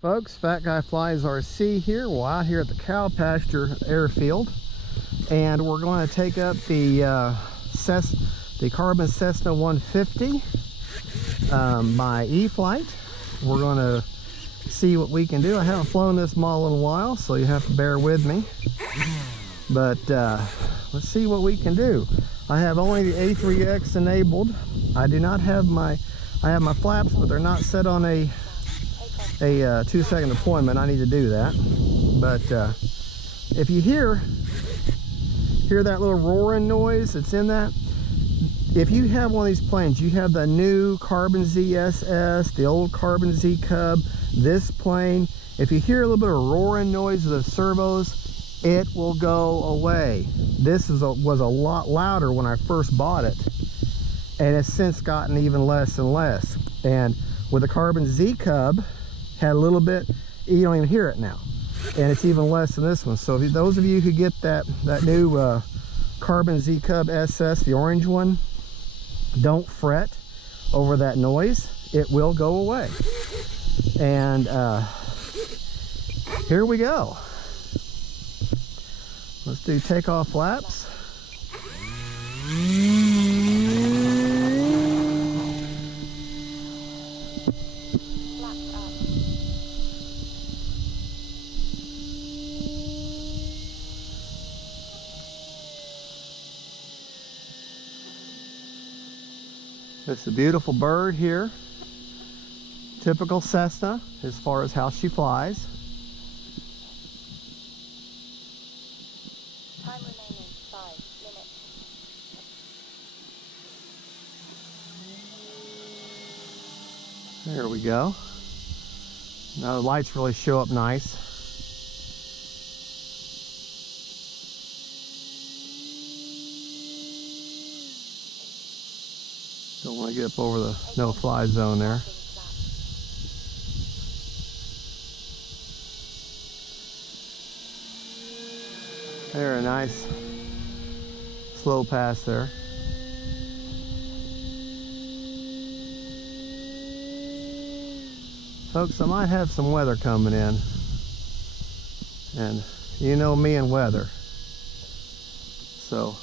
Folks, Fat Guy Flies RC here. We're out here at the cow pasture airfield, and we're going to take up the Carbon Cessna 150 by e-flite. We're going to see what we can do. I haven't flown this model in a while, so you have to bear with me. But let's see what we can do. I have only the A3X enabled. I do not have I have my flaps, but they're not set on a 2-second deployment. I need to do that. But if you hear that little roaring noise that's in that, if you have one of these planes, you have the new Carbon ZSS, the old Carbon Z Cub, this plane, if you hear a little bit of roaring noise of the servos, it will go away. This was a lot louder when I first bought it, and it's since gotten even less and less. And with the Carbon Z Cub, had a little bit, you don't even hear it now, and it's even less than this one. So if those of you who get that new Carbon Z Cub SS, the orange one, don't fret over that noise. It will go away. And here we go. Let's do takeoff flaps. It's a beautiful bird here. Typical Cessna as far as how she flies. Time remaining 5 minutes. There we go. Now the lights really show up nice. Don't want to get up over the no-fly zone there. There, a nice slow pass there. Folks, I might have some weather coming in, and you know me and weather, so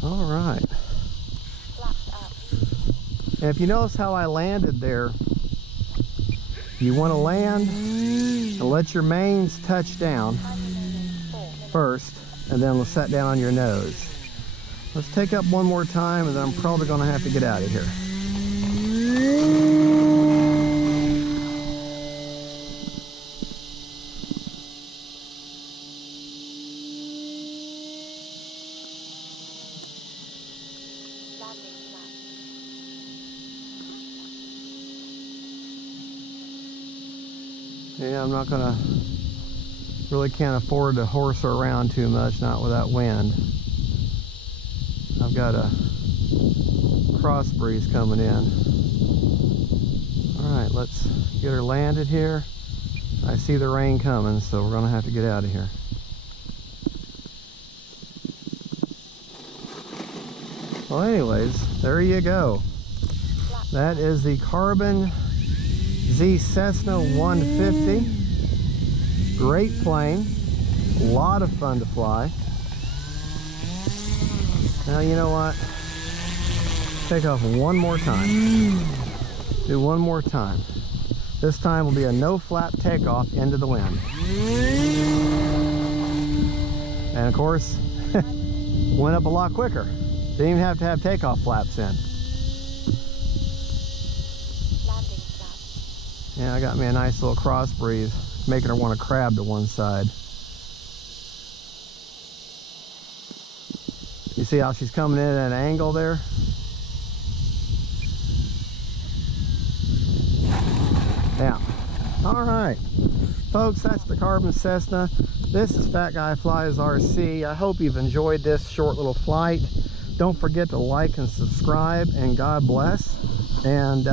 all right. And if you notice how I landed there, you want to land and let your mains touch down first, and then we'll set down on your nose. Let's take up one more time, and then I'm probably going to have to get out of here. Yeah, I'm not gonna, really can't afford to horse her around too much, not with that wind. I've got a cross breeze coming in. All right, let's get her landed here. I see the rain coming, so we're gonna have to get out of here. Well, anyways, there you go. That is the Carbon Z Cessna 150. Great plane, a lot of fun to fly. Now you know what? Take off one more time. Do one more time. This time will be a no flap takeoff into the wind. And of course, went up a lot quicker. Didn't even have to have takeoff flaps in. Yeah, I got me a nice little cross breeze, making her want to crab to one side. You see how she's coming in at an angle there? Yeah. All right, folks, that's the Carbon Cessna. This is Fat Guy Flies RC. I hope you've enjoyed this short little flight. Don't forget to like and subscribe, and God bless. And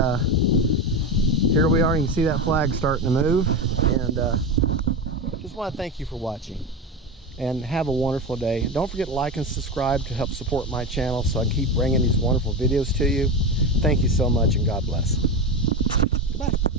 here we are. You can see that flag starting to move. And just want to thank you for watching. And have a wonderful day. Don't forget to like and subscribe to help support my channel so I can keep bringing these wonderful videos to you. Thank you so much, and God bless. Bye.